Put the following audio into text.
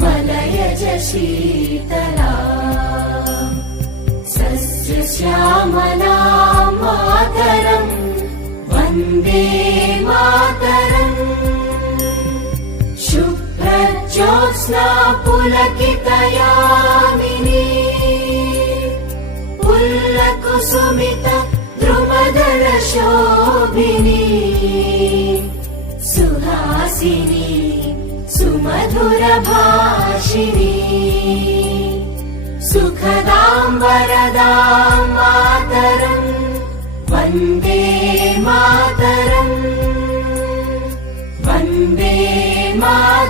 मलयज शीतला सस्यश्यामला मातरम् वन्दे मातरम् शुभ्रज्योत्स्ना पुलकितयामिनी पुल्लकुसुमित द्रुमदल शोभिनी सुहासिनी सुमधुर भाषिणी सुखदां वरदां मातरम् वन्दे मातरम् वन्दे मातरम्।